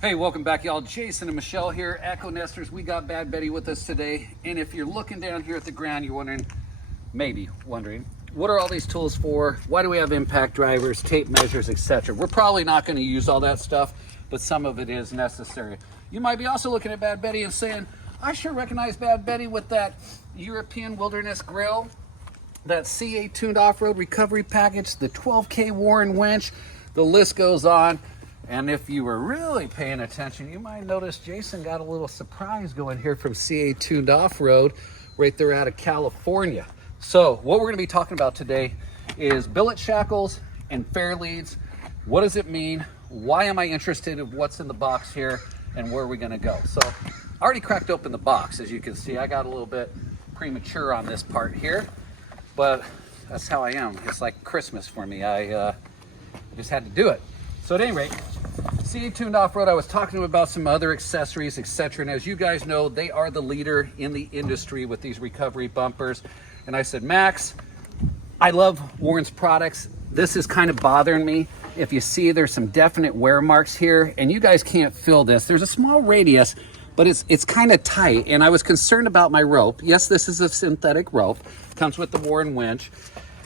Hey, welcome back, y'all. Jason and Michelle here, EKKOnesters. We got Bad Betty with us today. And if you're looking down here at the ground, you're wondering, maybe wondering, what are all these tools for? Why do we have impact drivers, tape measures, etc.? We're probably not going to use all that stuff, but some of it is necessary. You might be also looking at Bad Betty and saying, I sure recognize Bad Betty with that European Wilderness Grill, that CA tuned off-road recovery package, the 12K Warren winch, the list goes on. And if you were really paying attention, you might notice Jason got a little surprise going here from CA Tuned Off-Road right there out of California. So what we're going to be talking about today is billet shackles and Fairleads. What does it mean? Why am I interested in what's in the box here? And where are we going to go? So I already cracked open the box. As you can see, I got a little bit premature on this part here, but that's how I am. It's like Christmas for me. I just had to do it. So at any rate, CA Tuned Off-Road, I was talking to him about some other accessories, etc. And as you guys know, they are the leader in the industry with these recovery bumpers. And I said, Max, I love Warren's products. This is kind of bothering me. If you see, there's some definite wear marks here, and you guys can't feel this. There's a small radius, but it's kind of tight. And I was concerned about my rope. Yes, this is a synthetic rope. Comes with the Warren winch.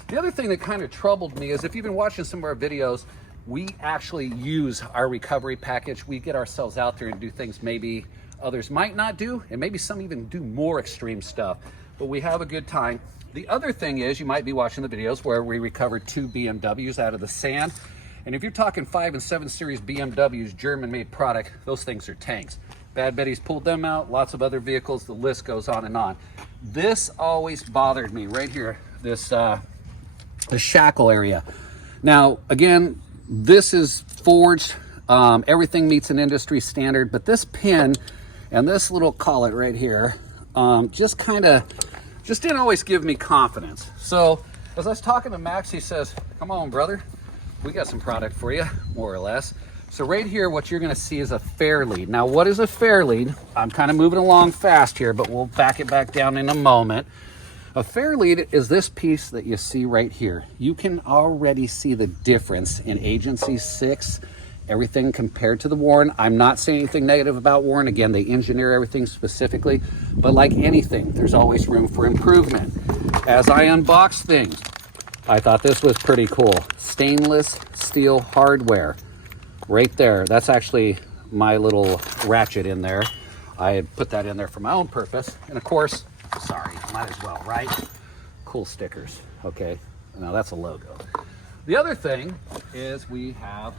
The other thing that kind of troubled me is if you've been watching some of our videos, we actually use our recovery package. We get ourselves out there and do things maybe others might not do, and maybe some even do more extreme stuff, but we have a good time. The other thing is, you might be watching the videos where we recovered 2 BMWs out of the sand. And if you're talking 5 and 7 series BMWs, German-made product, those things are tanks. Bad Betty's pulled them out, lots of other vehicles, the list goes on and on. This always bothered me right here, this the shackle area. Now, again, this is forged, everything meets an industry standard, but this pin and this little collet right here just didn't always give me confidence. So as I was talking to Max, he says, come on, brother, we got some product for you, more or less. So right here, what you're gonna see is a Fairlead. Now, what is a Fairlead? I'm kind of moving along fast here, but we'll back it back down in a moment. A Fairlead is this piece that you see right here. You can already see the difference in Agency 6, everything compared to the Warren. I'm not saying anything negative about Warren. Again, they engineer everything specifically, but like anything, there's always room for improvement. As I unbox things, I thought this was pretty cool. Stainless steel hardware right there. That's actually my little ratchet in there. I had put that in there for my own purpose. And of course, sorry, might as well, right? Cool stickers, okay? Now that's a logo. The other thing is we have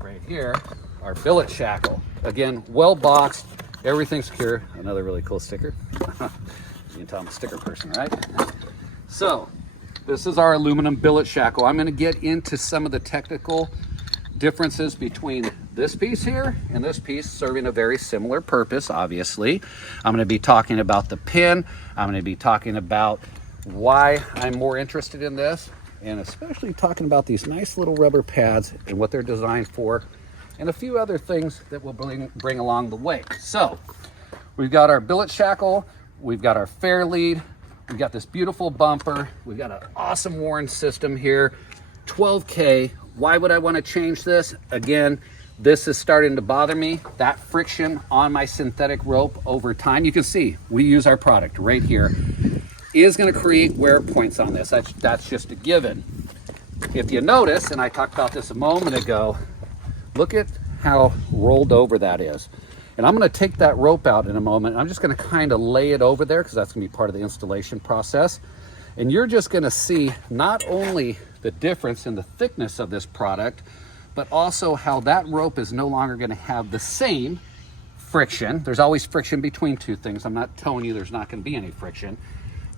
right here our billet shackle. Again, well boxed, everything secure. Another really cool sticker. You can tell I'm a sticker person, right? So this is our aluminum billet shackle. I'm gonna get into some of the technical differences between this piece here and this piece, serving a very similar purpose, obviously. I'm going to be talking about the pin. I'm going to be talking about why I'm more interested in this, and especially talking about these nice little rubber pads and what they're designed for, and a few other things that we'll bring along the way. So we've got our billet shackle, we've got our Fairlead, we've got this beautiful bumper, we've got an awesome Warren system here, 12K. Why would I want to change this? Again, this is starting to bother me. That friction on my synthetic rope over time, you can see we use our product right here, is going to create wear points on this. That's just a given. If you notice, and I talked about this a moment ago, look at how rolled over that is. And I'm going to take that rope out in a moment. I'm just going to kind of lay it over there because that's going to be part of the installation process. And you're just going to see not only the difference in the thickness of this product, but also how that rope is no longer going to have the same friction. There's always friction between two things. I'm not telling you there's not going to be any friction,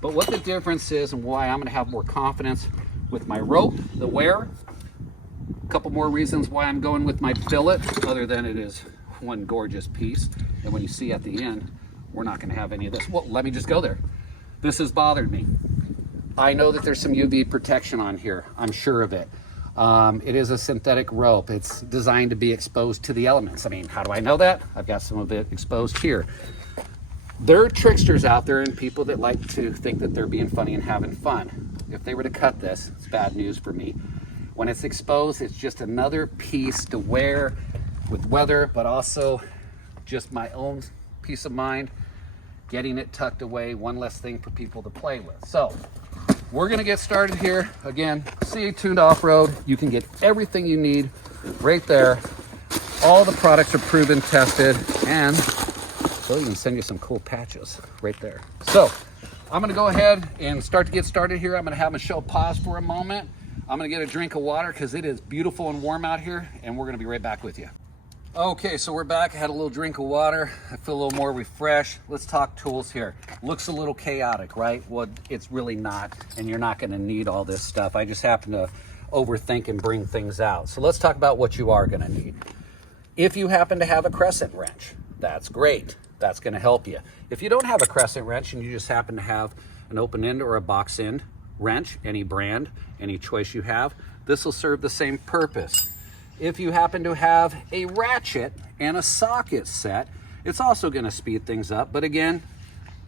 but what the difference is and why I'm going to have more confidence with my rope, the wear. A couple more reasons why I'm going with my billet, other than it is one gorgeous piece. And when you see at the end, we're not going to have any of this. Well, let me just go there. This has bothered me. I know that there's some UV protection on here. I'm sure of it. It is a synthetic rope. It's designed to be exposed to the elements. I mean, how do I know that? I've got some of it exposed here. There are tricksters out there and people that like to think that they're being funny and having fun. If they were to cut this, it's bad news for me. When it's exposed, it's just another piece to wear with weather, but also just my own peace of mind, getting it tucked away, one less thing for people to play with. So we're gonna get started here. Again, CA Tuned Off-Road, you can get everything you need right there. All the products are proven, tested, and they'll even send you some cool patches right there. So I'm gonna go ahead and start to get started here. I'm gonna have Michelle pause for a moment. I'm gonna get a drink of water because it is beautiful and warm out here, and we're gonna be right back with you. Okay, so we're back. I had a little drink of water. I feel a little more refreshed. Let's talk tools here. Looks a little chaotic, right? Well, it's really not, and you're not gonna need all this stuff. I just happen to overthink and bring things out. So let's talk about what you are gonna need. If you happen to have a crescent wrench, that's great. That's gonna help you. If you don't have a crescent wrench and you just happen to have an open end or a box end wrench, any brand, any choice you have, this will serve the same purpose. If you happen to have a ratchet and a socket set, it's also gonna speed things up. But again,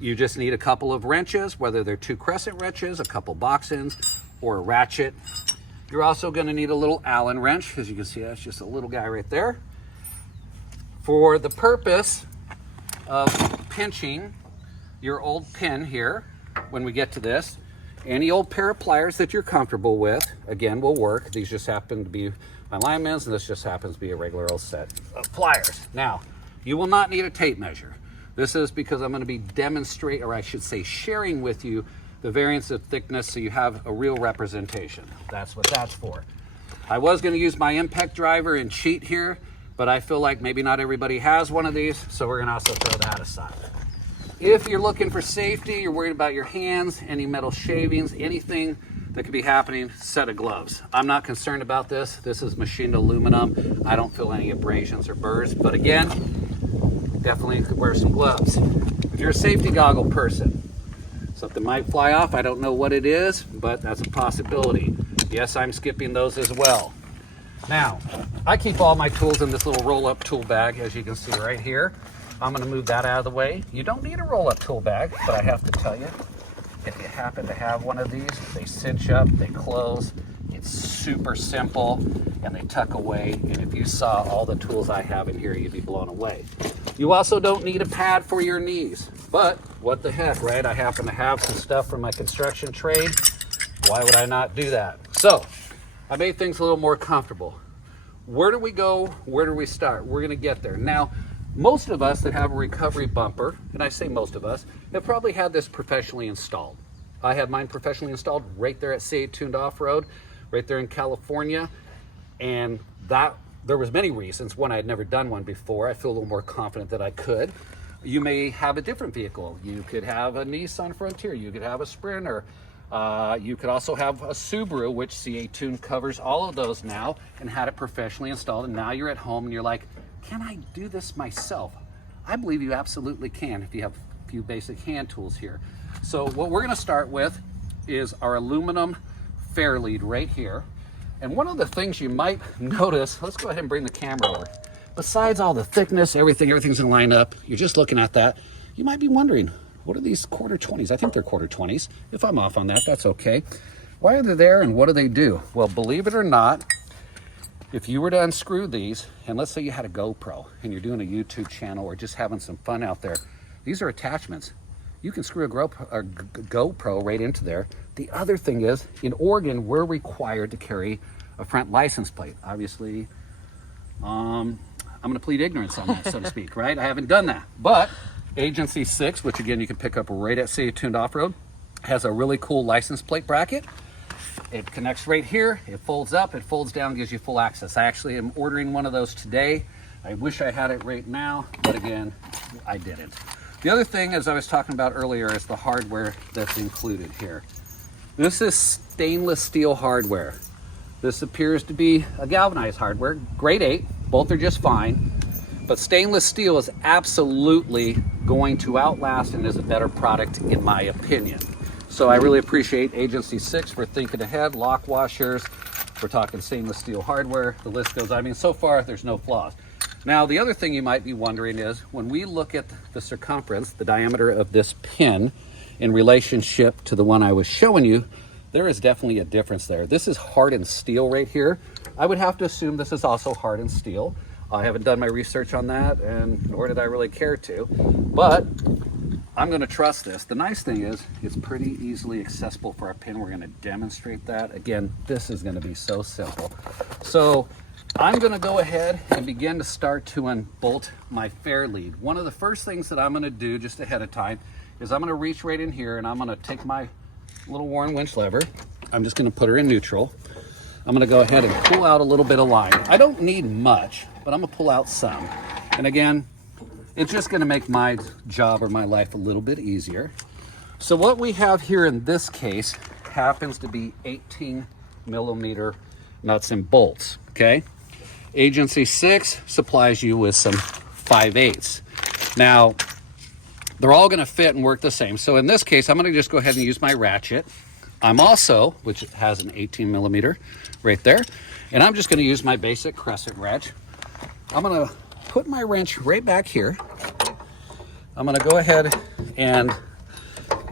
you just need a couple of wrenches, whether they're 2 crescent wrenches, a couple box ends, or a ratchet. You're also gonna need a little Allen wrench. As you can see, that's just a little guy right there, for the purpose of pinching your old pin here. When we get to this, any old pair of pliers that you're comfortable with, again, will work. These just happen to be my linemen's, and this just happens to be a regular old set of pliers. Now, you will not need a tape measure. This is because I'm going to be demonstrating, or I should say sharing with you, the variance of thickness so you have a real representation. That's what that's for. I was going to use my impact driver and cheat here, but I feel like maybe not everybody has one of these, so we're going to also throw that aside. If you're looking for safety, you're worried about your hands, any metal shavings, anything that could be happening, set of gloves. I'm not concerned about this. This is machined aluminum. I don't feel any abrasions or burrs, but again, definitely wear some gloves. If you're a safety goggle person, something might fly off. I don't know what it is, but that's a possibility. Yes, I'm skipping those as well. Now, I keep all my tools in this little roll-up tool bag, as you can see right here. I'm gonna move that out of the way. You don't need a roll-up tool bag, but I have to tell you, if you happen to have one of these, they cinch up, they close, it's super simple, and they tuck away. And if you saw all the tools I have in here, you'd be blown away. You also don't need a pad for your knees, but what the heck, right? I happen to have some stuff from my construction trade. Why would I not do that? So, I made things a little more comfortable. Where do we go? Where do we start? We're gonna get there. Now, most of us that have a recovery bumper, and I say most of us, have probably had this professionally installed. I have mine professionally installed right there at CA Tuned Off-Road, right there in California. And that, there was many reasons. One, I had never done one before. I feel a little more confident that I could. You may have a different vehicle. You could have a Nissan Frontier. You could have a Sprinter. You could also have a Subaru, which CA Tuned covers all of those now, and had it professionally installed. And now you're at home and you're like, can I do this myself? I believe you absolutely can if you have a few basic hand tools here. So what we're gonna start with is our aluminum Fairlead right here. And one of the things you might notice, let's go ahead and bring the camera over. Besides all the thickness, everything's gonna line up. You're just looking at that. You might be wondering, what are these quarter 20s? I think they're quarter 20s. If I'm off on that, that's okay. Why are they there and what do they do? Well, believe it or not, if you were to unscrew these, and let's say you had a GoPro and you're doing a YouTube channel or just having some fun out there, these are attachments. You can screw a GoPro right into there. The other thing is, in Oregon, we're required to carry a front license plate. Obviously, I'm gonna plead ignorance on that, so to speak, right? I haven't done that. But Agency 6, which again, you can pick up right at CA Tuned Off-Road, has a really cool license plate bracket. It connects right here, it folds up, it folds down, gives you full access. I actually am ordering one of those today. I wish I had it right now, but again, I didn't. The other thing, as I was talking about earlier, is the hardware that's included here. This is stainless steel hardware. This appears to be a galvanized hardware, grade 8, both are just fine, but stainless steel is absolutely going to outlast and is a better product in my opinion. So I really appreciate Agency 6 for thinking ahead. Lock washers, we're talking stainless steel hardware, the list goes, I mean, so far there's no flaws. Now, the other thing you might be wondering is, when we look at the circumference, the diameter of this pin in relationship to the one I was showing you, there is definitely a difference there. This is hardened steel right here. I would have to assume this is also hardened steel. I haven't done my research on that, and nor did I really care to, but I'm going to trust this. The nice thing is it's pretty easily accessible for our pin. We're going to demonstrate that. Again, this is going to be so simple. So I'm going to go ahead and begin to start to unbolt my Fairlead. One of the first things that I'm going to do just ahead of time is I'm going to reach right in here and I'm going to take my little Warren winch lever. I'm just going to put her in neutral. I'm going to go ahead and pull out a little bit of line. I don't need much, but I'm going to pull out some. And again, it's just going to make my job or my life a little bit easier. So what we have here in this case happens to be 18mm nuts and bolts, okay? Agency 6 supplies you with some 5/8. Now, they're all going to fit and work the same. So in this case, I'm going to just go ahead and use my ratchet. I'm also, which has an 18mm right there, and I'm just going to use my basic crescent wrench. I'm going to put my wrench right back here. I'm going to go ahead and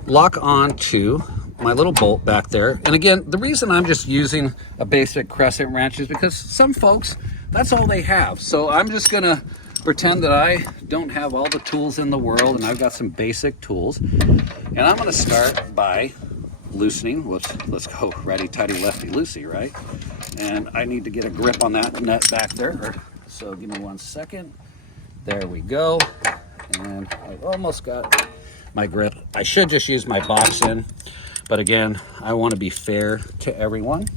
lock on to my little bolt back there. And again, the reason I'm just using a basic crescent wrench is because some folks, that's all they have. So I'm just going to pretend that I don't have all the tools in the world and I've got some basic tools. And I'm going to start by loosening. Whoops, let's go righty tighty lefty loosey, right? And I need to get a grip on that nut back there. So give me 1 second. There we go. And I've almost got my grip. I should just use my box in, but again, I want to be fair to everyone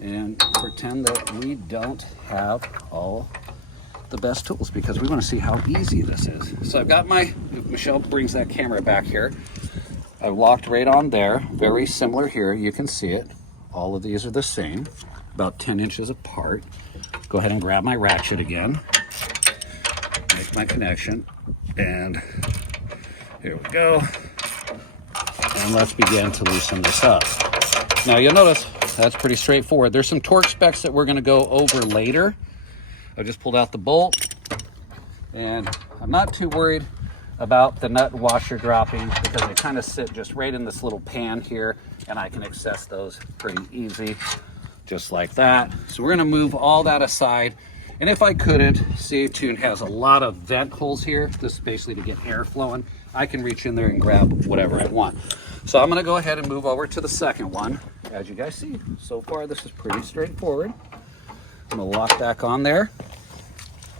and pretend that we don't have all the best tools because we want to see how easy this is. So I've got my, if Michelle brings that camera back here, I've locked right on there. Very similar here, you can see it. All of these are the same, about 10 inches apart. Go ahead and grab my ratchet again, make my connection, and here we go. And let's begin to loosen this up. Now you'll notice that's pretty straightforward. There's some torque specs that we're going to go over later. I just pulled out the bolt, and I'm not too worried about the nut washer dropping because they kind of sit just right in this little pan here, and I can access those pretty easy, just like that. So we're going to move all that aside. And if I couldn't, CO2 has a lot of vent holes here. This is basically to get air flowing. I can reach in there and grab whatever I want. So I'm going to go ahead and move over to the second one. As you guys see, so far this is pretty straightforward. I'm going to lock back on there.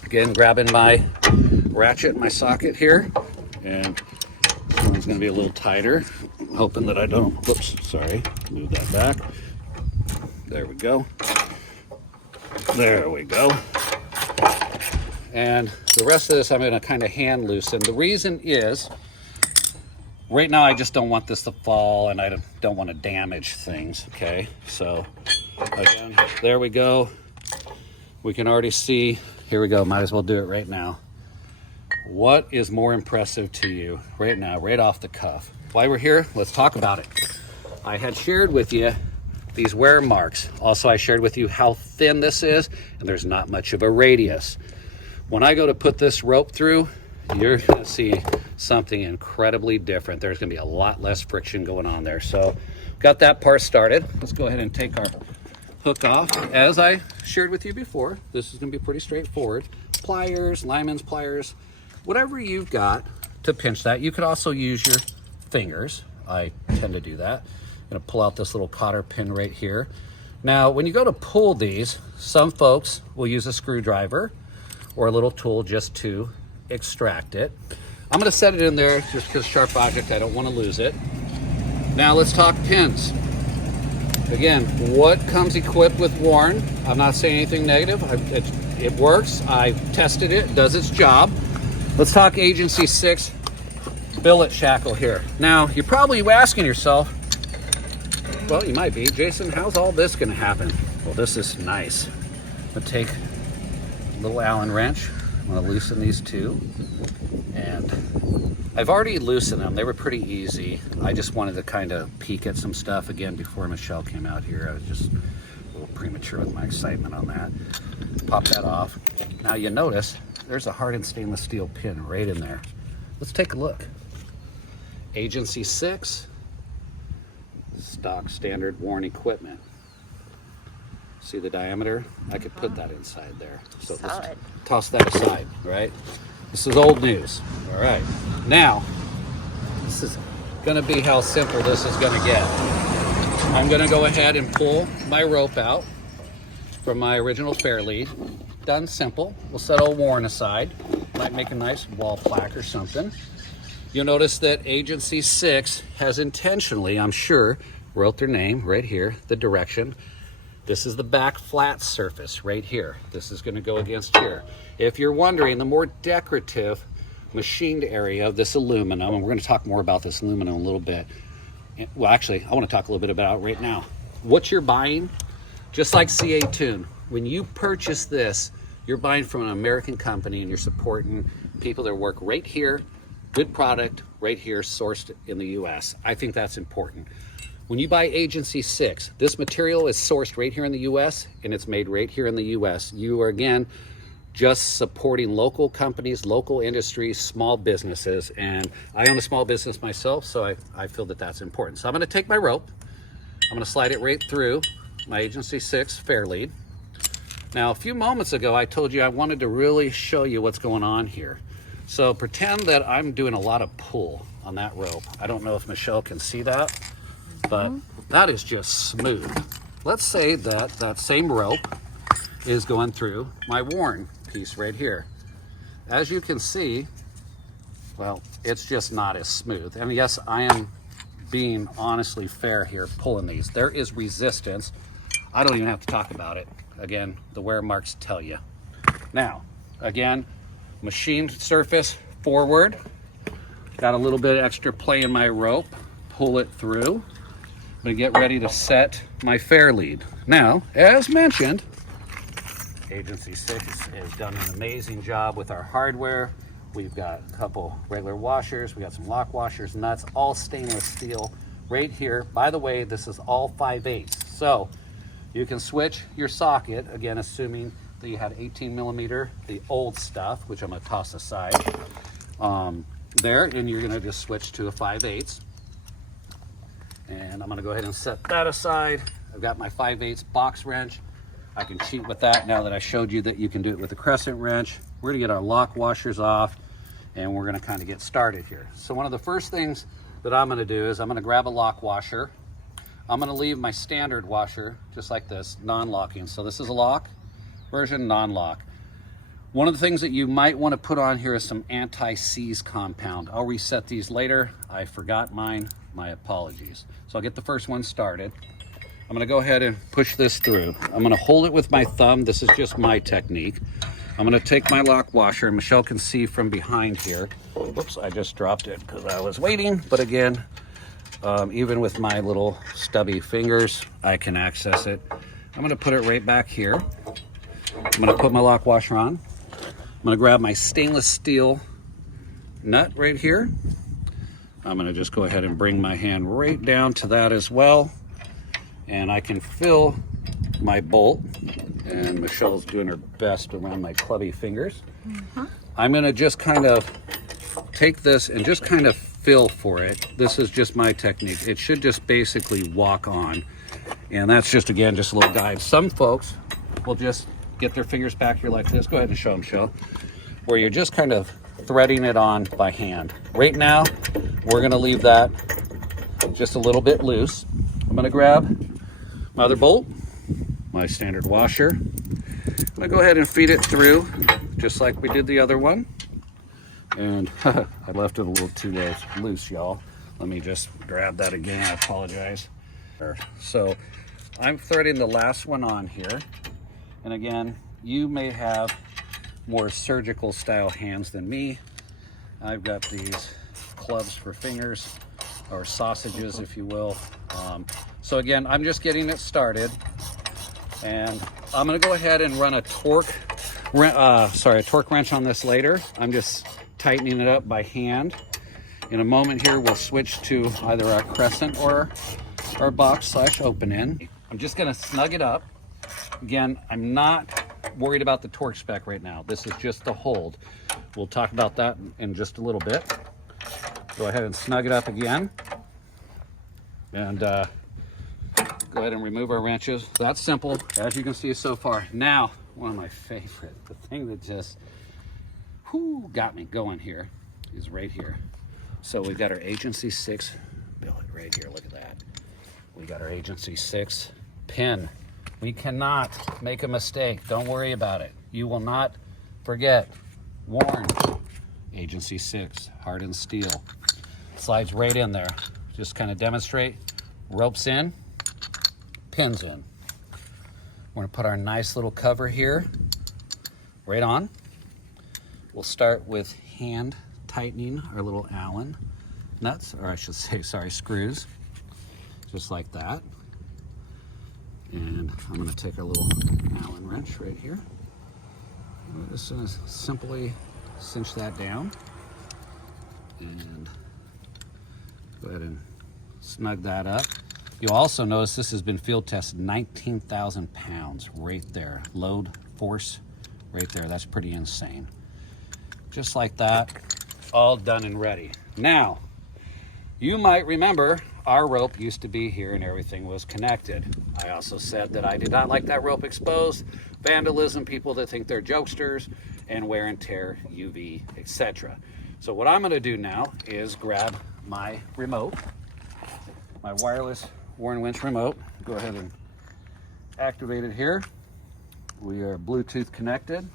Again, grabbing my ratchet in my socket here. And this one's going to be a little tighter. I'm hoping that I don't, whoops, sorry, move that back. There we go. There we go. And the rest of this I'm going to kind of hand loosen. The reason is, right now I just don't want this to fall and I don't want to damage things, okay? So, again, there we go. We can already see, here we go, might as well do it right now. What is more impressive to you right now, right off the cuff? While we're here, let's talk about it. I had shared with you these wear marks. Also, I shared with you how thin this is, and there's not much of a radius. When I go to put this rope through, you're gonna see something incredibly different. There's gonna be a lot less friction going on there. So, got that part started. Let's go ahead and take our hook off. As I shared with you before, this is gonna be pretty straightforward. Pliers, lineman's pliers, whatever you've got to pinch that. You could also use your fingers. I tend to do that. I'm gonna pull out this little cotter pin right here. Now, when you go to pull these, some folks will use a screwdriver or a little tool just to extract it. I'm gonna set it in there just because sharp object, I don't wanna lose it. Now let's talk pins. Again, what comes equipped with Warren? I'm not saying anything negative. It works. I've tested it. It does its job. Let's talk Agency 6 billet shackle here. Now, you're probably asking yourself, well, you might be, Jason, how's all this going to happen? Well, this is nice. I'm going to take a little Allen wrench. I'm going to loosen these two. And I've already loosened them. They were pretty easy. I just wanted to kind of peek at some stuff again before Michelle came out here. I was just a little premature with my excitement on that. Pop that off. Now you notice there's a hardened stainless steel pin right in there. Let's take a look. Agency 6, stock standard Warren equipment. See the diameter? I could put that inside there. So let's Solid. toss that aside, right? This is old news. All right. Now, this is gonna be how simple this is gonna get. I'm gonna go ahead and pull my rope out from my original Fairlead. Done simple. We'll set old Warren aside. Might make a nice wall plaque or something. You'll notice that Agency 6 has intentionally, I'm sure, wrote their name right here, the direction. This is the back flat surface right here. This is going to go against here. If you're wondering, the more decorative machined area of this aluminum, and we're going to talk more about this aluminum in a little bit. Well, actually, I want to talk a little bit about it right now. What you're buying, just like CA Tune, when you purchase this, you're buying from an American company and you're supporting people that work right here, good product right here, sourced in the US. I think that's important. When you buy Agency 6, this material is sourced right here in the US and it's made right here in the US. You are, again, just supporting local companies, local industries, small businesses. And I own a small business myself, so I feel that that's important. So I'm gonna take my rope, I'm gonna slide it right through my Agency 6 Fairlead. Now, a few moments ago, I told you I wanted to really show you what's going on here. So pretend that I'm doing a lot of pull on that rope. I don't know if Michelle can see that, but that is just smooth. Let's say that that same rope is going through my Warren piece right here. As you can see, well, it's just not as smooth. And yes, I am being honestly fair here pulling these. There is resistance. I don't even have to talk about it. Again, the wear marks tell you. Now, again, machined surface forward. Got a little bit of extra play in my rope. Pull it through. I'm gonna get ready to set my Fairlead. Now, as mentioned, Agency 6 has done an amazing job with our hardware. We've got a couple regular washers. We got some lock washers, and that's all stainless steel right here. By the way, this is all 5/8. So you can switch your socket, again, assuming that you had 18 millimeter, the old stuff, which I'm gonna toss aside there, and you're gonna just switch to a 5/8. And I'm gonna go ahead and set that aside. I've got my 5/8 box wrench. I can cheat with that now that I showed you that you can do it with a crescent wrench. We're gonna get our lock washers off and we're gonna kind of get started here. So one of the first things that I'm gonna do is I'm gonna grab a lock washer. I'm gonna leave my standard washer just like this, non-locking. So this is a lock version, non-lock. One of the things that you might wanna put on here is some anti-seize compound. I'll reset these later. I forgot mine, my apologies. So I'll get the first one started. I'm gonna go ahead and push this through. I'm gonna hold it with my thumb. This is just my technique. I'm gonna take my lock washer, and Michelle can see from behind here. Whoops, I just dropped it because I was waiting. But again, even with my little stubby fingers, I can access it. I'm gonna put it right back here. I'm gonna put my lock washer on. I'm gonna grab my stainless steel nut right here. I'm gonna just go ahead and bring my hand right down to that as well. And I can fill my bolt, and Michelle's doing her best around my clubby fingers. I'm gonna just kind of take this and just kind of feel for it. This is just my technique. It should just basically walk on. And that's just, again, just a little guide. Some folks will just get their fingers back here like this. Go ahead and show them, Michelle. Where you're just kind of threading it on by hand. Right now, we're gonna leave that just a little bit loose. I'm gonna grab my other bolt, my standard washer. I'm gonna go ahead and feed it through just like we did the other one. And I left it a little too loose, y'all. Let me just grab that again, I apologize. So I'm threading the last one on here. And again, you may have more surgical style hands than me. I've got these clubs for fingers, or sausages, if you will. So again, I'm just getting it started, and I'm gonna go ahead and run a torque wrench on this later. I'm just tightening it up by hand. In a moment here, we'll switch to either our crescent or our box / open end. I'm just gonna snug it up. Again, I'm not worried about the torque spec right now. This is just the hold. We'll talk about that in just a little bit. Go ahead and snug it up again. And go ahead and remove our wrenches. That's simple, as you can see so far. Now, one of my favorite, the thing that just got me going here is right here. So we've got our Agency 6 billet right here. Look at that. We got our Agency 6 pin. We cannot make a mistake. Don't worry about it. You will not forget. Warned. Agency 6, hardened steel. Slides right in there. Just kind of demonstrate. Ropes in, pins in. We're going to put our nice little cover here right on. We'll start with hand tightening our little Allen nuts, or I should say, sorry, screws, just like that. And I'm going to take our little Allen wrench right here. I'm just going to simply cinch that down and go ahead and snug that up. You'll also notice this has been field tested, 19,000 pounds right there. Load, force, right there. That's pretty insane. Just like that, all done and ready. Now, you might remember our rope used to be here and everything was connected. I also said that I did not like that rope exposed, vandalism, people that think they're jokesters, and wear and tear, UV, etc. So what I'm going to do now is grab my remote, my wireless Warren winch remote. Go ahead and activate it here. We are Bluetooth connected.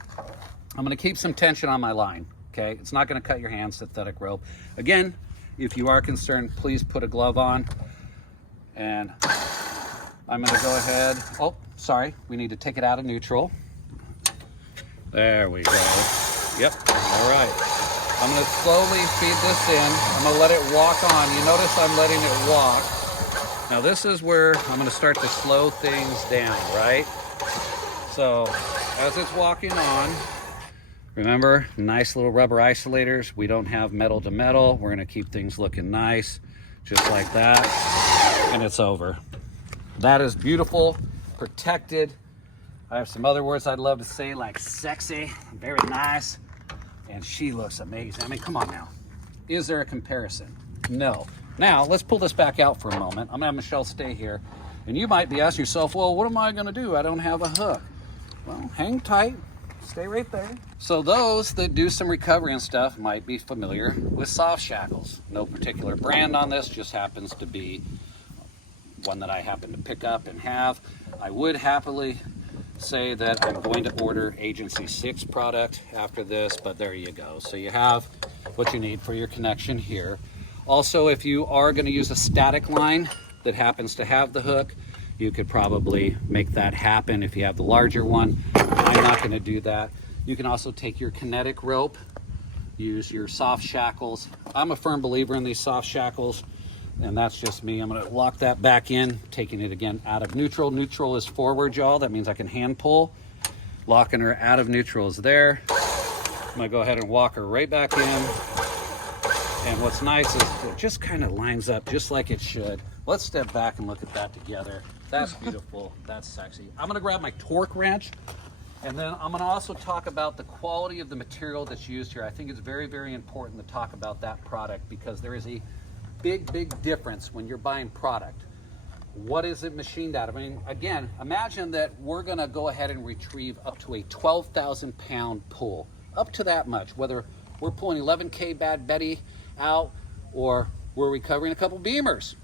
I'm going to keep some tension on my line, okay? It's not going to cut your hand, synthetic rope. Again, if you are concerned, please put a glove on. And I'm going to go ahead. Oh, sorry. We need to take it out of neutral. There we go. Yep. All right. I'm going to slowly feed this in. I'm going to let it walk on. You notice I'm letting it walk. Now this is where I'm going to start to slow things down, right? So as it's walking on, remember, nice little rubber isolators. We don't have metal to metal. We're going to keep things looking nice, just like that. And it's over. That is beautiful, protected. I have some other words I'd love to say, like sexy, very nice. And she looks amazing. I mean, come on now. Is there a comparison? No. Now, let's pull this back out for a moment. I'm going to have Michelle stay here. And you might be asking yourself, well, what am I going to do? I don't have a hook. Well, hang tight. Stay right there. So those that do some recovery and stuff might be familiar with soft shackles. No particular brand on this, just happens to be one that I happen to pick up and have. I would happily say that I'm going to order Agency 6 product after this, but there you go. So you have what you need for your connection here. Also, if you are going to use a static line that happens to have the hook, you could probably make that happen if you have the larger one. I'm not going to do that. You can also take your kinetic rope, use your soft shackles. I'm a firm believer in these soft shackles, and that's just me. I'm going to lock that back in, taking it again out of neutral. Neutral is forward, y'all. That means I can hand pull. Locking her out of neutral is there. I'm going to go ahead and walk her right back in. And what's nice is it just kind of lines up just like it should. Let's step back and look at that together. That's beautiful. That's sexy. I'm going to grab my torque wrench, and then I'm going to also talk about the quality of the material that's used here. I think it's very, very important to talk about that product because there is a big, big difference when you're buying product. What is it machined out of? I mean, again, imagine that we're going to go ahead and retrieve up to a 12,000 pound pull, up to that much, whether we're pulling 11K Bad Betty out or we're recovering a couple beamers.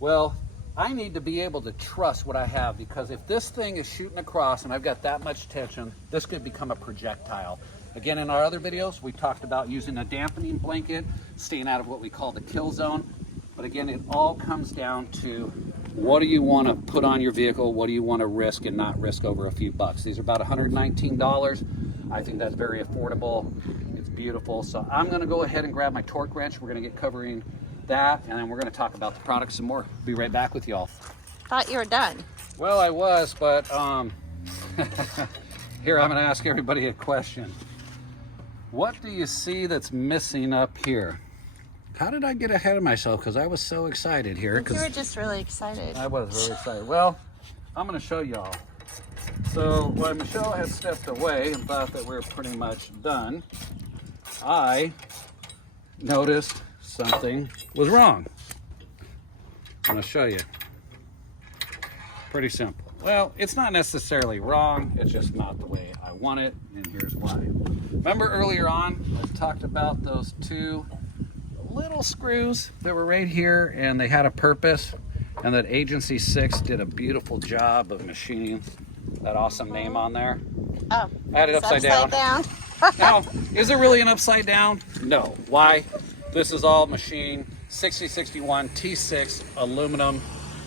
Well, I need to be able to trust what I have, because if this thing is shooting across and I've got that much tension, this could become a projectile. Again, in our other videos, we talked about using a dampening blanket, staying out of what we call the kill zone. But again, it all comes down to what do you want to put on your vehicle? What do you want to risk and not risk over a few bucks? These are about $119. I think that's very affordable. It's beautiful. So I'm going to go ahead and grab my torque wrench. We're going to get covering that, and then we're going to talk about the product some more. Be right back with y'all. Thought you were done. Well, I was, but here I'm going to ask everybody a question. What do you see that's missing up here? How did I get ahead of myself? Because I was so excited here. You were just really excited. I was really excited. Well, I'm going to show y'all. So while Michelle had stepped away and thought that we were pretty much done, I noticed something was wrong. I'm going to show you. Pretty simple. Well, it's not necessarily wrong, it's just not the way I want it, and here's why. Remember earlier on, I talked about those two little screws that were right here, and they had a purpose, and that Agency 6 did a beautiful job of machining that awesome name on there. Oh, I had it upside down. Now, is it really an upside down? No. Why? This is all machined 6061 T6 aluminum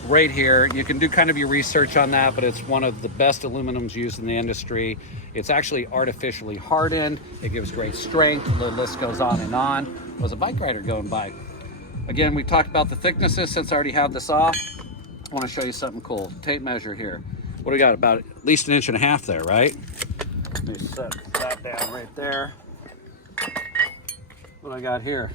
right here. You can do kind of your research on that, but it's one of the best aluminums used in the industry. It's actually artificially hardened. It gives great strength. The list goes on and on. There was a bike rider going by. Again, we talked about the thicknesses. Since I already have this off, I want to show you something cool. Tape measure here. What do we got? About at least 1.5 inches there, right? Let me set that down right there. What do I got here?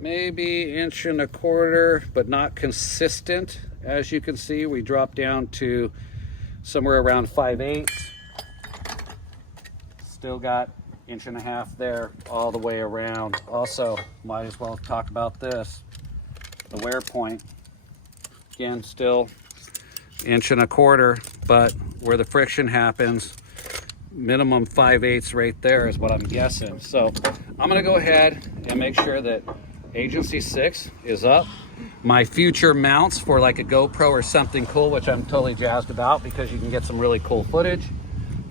Maybe 1.25 inches, but not consistent. As you can see, we dropped down to somewhere around 5/8. Still got 1.5 inches there all the way around. Also, might as well talk about this. The wear point. Again, still 1.25 inches, but where the friction happens, minimum 5/8 right there is what I'm guessing. So I'm gonna go ahead and make sure that Agency 6 is up. My future mounts for like a GoPro or something cool, which I'm totally jazzed about because you can get some really cool footage.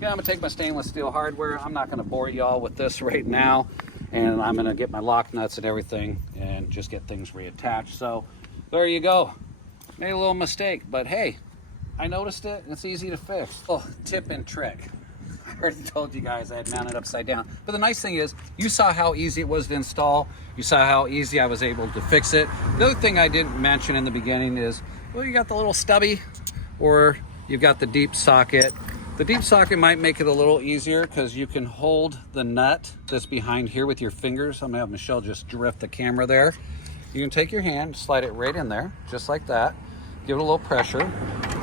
Yeah, I'm gonna take my stainless steel hardware. I'm not gonna bore y'all with this right now. And I'm gonna get my lock nuts and everything and just get things reattached. So there you go. Made a little mistake, but hey, I noticed it and it's easy to fix. Oh, tip and trick. I already told you guys I had mounted upside down. But the nice thing is, you saw how easy it was to install. You saw how easy I was able to fix it. The other thing I didn't mention in the beginning is, well, you got the little stubby, or you've got the deep socket. The deep socket might make it a little easier because you can hold the nut that's behind here with your fingers. I'm gonna have Michelle just drift the camera there. You can take your hand, slide it right in there, just like that. Give it a little pressure,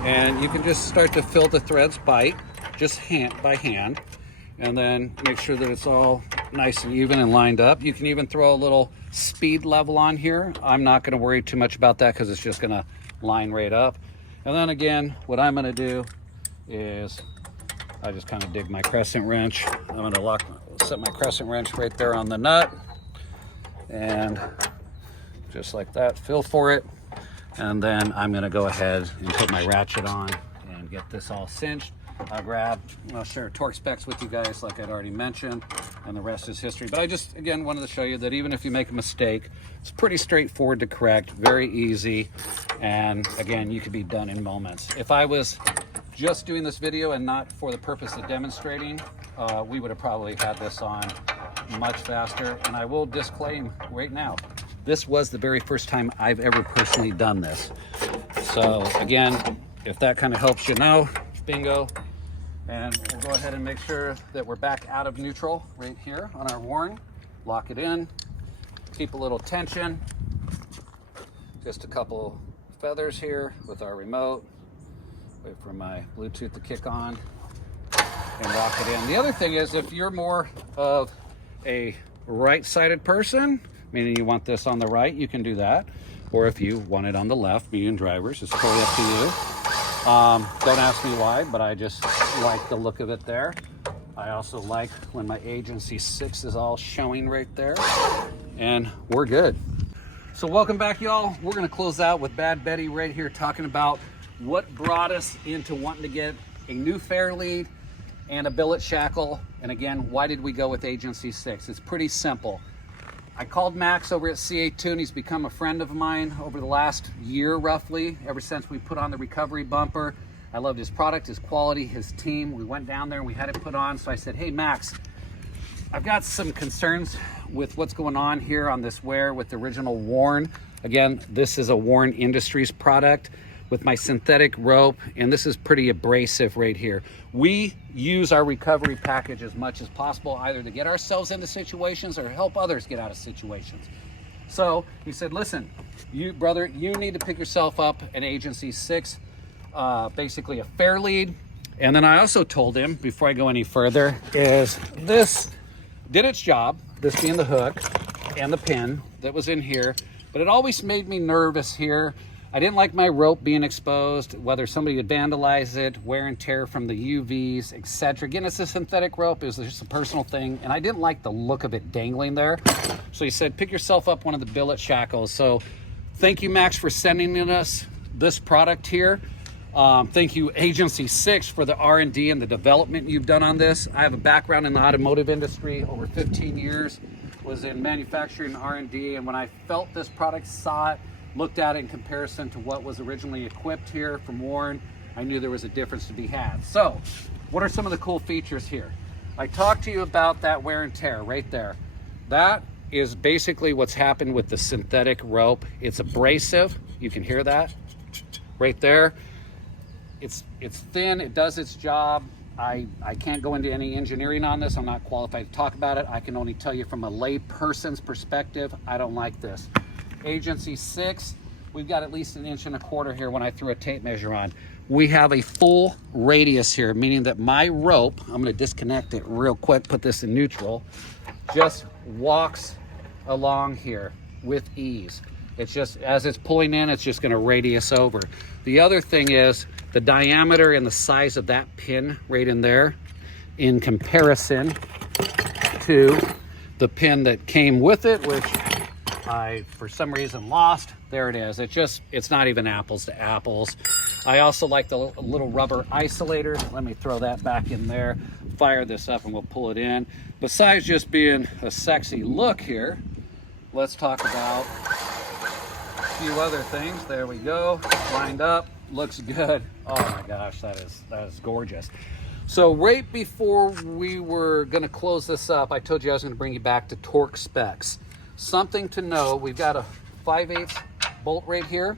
and you can just start to feel the threads bite, just by hand, and then make sure that it's all nice and even and lined up. You can even throw a little speed level on here. I'm not gonna worry too much about that because it's just gonna line right up. And then again, what I'm gonna do is I just kind of dig my crescent wrench. I'm gonna set my crescent wrench right there on the nut, and just like that, feel for it. And then I'm gonna go ahead and put my ratchet on and get this all cinched. I'll share torque specs with you guys like I'd already mentioned, and the rest is history. But I just, again, wanted to show you that even if you make a mistake, it's pretty straightforward to correct, very easy, and again, you could be done in moments. If I was just doing this video and not for the purpose of demonstrating, we would have probably had this on much faster. And I will disclaim right now, this was the very first time I've ever personally done this. So again, if that kind of helps you know, bingo. And we'll go ahead and make sure that we're back out of neutral right here on our warn. Lock it in, keep a little tension. Just a couple feathers here with our remote. Wait for my Bluetooth to kick on and lock it in. The other thing is, if you're more of a right-sided person, meaning you want this on the right, you can do that. Or if you want it on the left, medium drivers, it's totally up to you. Don't ask me why, but I just like the look of it there. I also like when my Agency 6 is all showing right there, and we're good. So welcome back, y'all. We're gonna close out with Bad Betty right here, talking about what brought us into wanting to get a new Fairlead and a billet shackle. And again, why did we go with Agency 6? It's pretty simple. I called Max over at CA2, and he's become a friend of mine over the last year, roughly, ever since we put on the recovery bumper. I loved his product, his quality, his team. We went down there and we had it put on. So I said, hey, Max, I've got some concerns with what's going on here on this wear with the original Warn. Again, this is a Warn Industries product with my synthetic rope, and this is pretty abrasive right here. We use our recovery package as much as possible, either to get ourselves into situations or help others get out of situations. So he said, listen, you brother, you need to pick yourself up an Agency 6, basically a Fairlead. And then I also told him, before I go any further, is this did its job, this being the hook and the pin that was in here, but it always made me nervous here I didn't like my rope being exposed, whether somebody would vandalize it, wear and tear from the UVs, etc. Again, it's a synthetic rope. It was just a personal thing, and I didn't like the look of it dangling there. So he said, pick yourself up one of the billet shackles. So thank you, Max, for sending us this product here. Thank you, Agency 6, for the R&D and the development you've done on this. I have a background in the automotive industry, over 15 years, was in manufacturing R&D, and when I felt this product, saw it, looked at it in comparison to what was originally equipped here from Warren, I knew there was a difference to be had. So, what are some of the cool features here? I talked to you about that wear and tear right there. That is basically what's happened with the synthetic rope. It's abrasive, you can hear that right there. It's thin, it does its job. I can't go into any engineering on this, I'm not qualified to talk about it. I can only tell you from a lay person's perspective, I don't like this. Agency 6, we've got at least 1.25 inches here when I threw a tape measure on. We have a full radius here, meaning that my rope, I'm gonna disconnect it real quick, put this in neutral, just walks along here with ease. It's just, as it's pulling in, it's just gonna radius over. The other thing is the diameter and the size of that pin right in there in comparison to the pin that came with it, which I, for some reason, lost. There it is. It's not even apples to apples. I also like the little rubber isolator. Let me throw that back in there, fire this up, and we'll pull it in. Besides just being a sexy look here, let's talk about a few other things. There we go, lined up, looks good. Oh my gosh, that is gorgeous. So right before we were gonna close this up, I told you I was gonna bring you back to torque specs. Something to know, we've got a 5/8 bolt right here.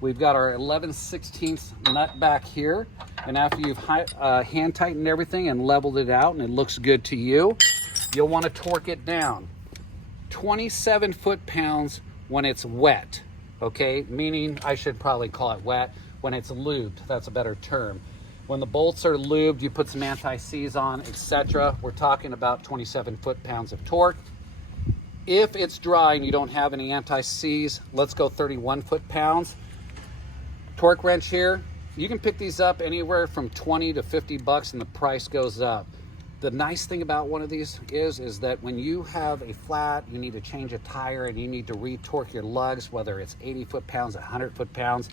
We've got our 11/16 nut back here. And after you've hand tightened everything and leveled it out and it looks good to you, you'll want to torque it down. 27 foot-pounds when it's wet, okay? Meaning, I should probably call it wet, when it's lubed, that's a better term. When the bolts are lubed, you put some anti-seize on, etc. We're talking about 27 foot-pounds of torque. If it's dry and you don't have any anti-seize, let's go 31 foot-pounds. Torque wrench here, you can pick these up anywhere from 20 to 50 bucks and the price goes up. The nice thing about one of these is that when you have a flat, you need to change a tire and you need to re-torque your lugs, whether it's 80 foot-pounds, 100 foot-pounds,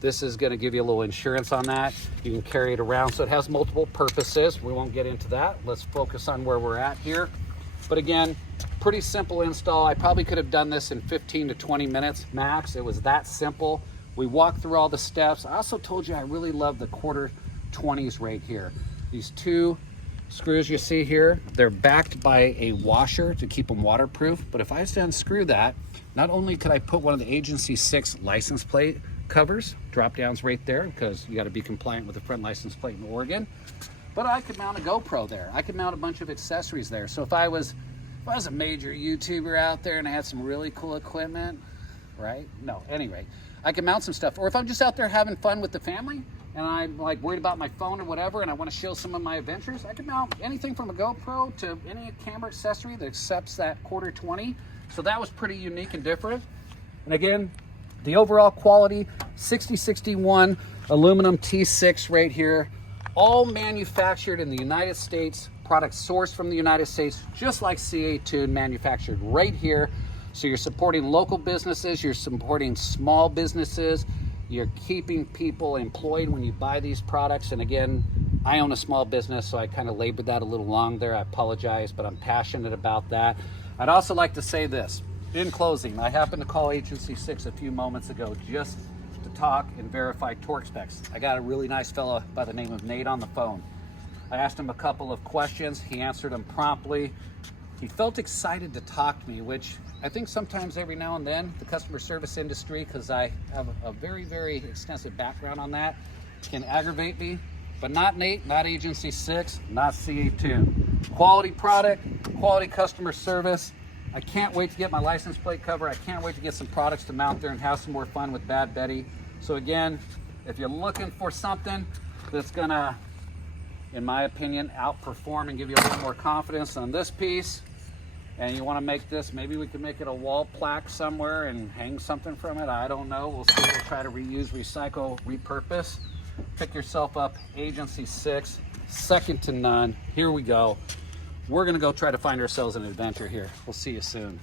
this is gonna give you a little insurance on that. You can carry it around, so it has multiple purposes. We won't get into that. Let's focus on where we're at here. But again, pretty simple install. I probably could have done this in 15 to 20 minutes max. It was that simple. We walked through all the steps. I also told you I really love the 1/4 20s right here. These two screws you see here, they're backed by a washer to keep them waterproof. But if I was to unscrew that, not only could I put one of the Agency 6 license plate covers, drop downs right there, because you got to be compliant with the front license plate in Oregon, but I could mount a GoPro there. I could mount a bunch of accessories there. So if I was a major YouTuber out there and I had some really cool equipment, right? No, anyway, I can mount some stuff. Or if I'm just out there having fun with the family and I'm like worried about my phone or whatever and I want to show some of my adventures, I can mount anything from a GoPro to any camera accessory that accepts that 1/4 20. So that was pretty unique and different. And again, the overall quality, 6061 aluminum T6 right here, all manufactured in the United States, products sourced from the United States, just like CA2 manufactured right here. So you're supporting local businesses, you're supporting small businesses, you're keeping people employed when you buy these products. And again, I own a small business, so I kind of labored that a little long there. I apologize, but I'm passionate about that. I'd also like to say this. In closing, I happened to call Agency 6 a few moments ago just to talk and verify torque specs. I got a really nice fellow by the name of Nate on the phone. I asked him a couple of questions. He answered them promptly. He felt excited to talk to me, which I think sometimes every now and then the customer service industry, because I have a very, very extensive background on that, can aggravate me, but not Nate, not Agency 6, not CA2. Quality product, quality customer service. I can't wait to get my license plate cover. I can't wait to get some products to mount there and have some more fun with Bad Betty. So again, if you're looking for something that's gonna, in my opinion, outperform and give you a little more confidence on this piece, and you want to make this, maybe we can make it a wall plaque somewhere and hang something from it. I don't know. We'll see. We'll try to reuse, recycle, repurpose. Pick yourself up Agency 6, second to none. Here we go. We're going to go try to find ourselves an adventure here. We'll see you soon.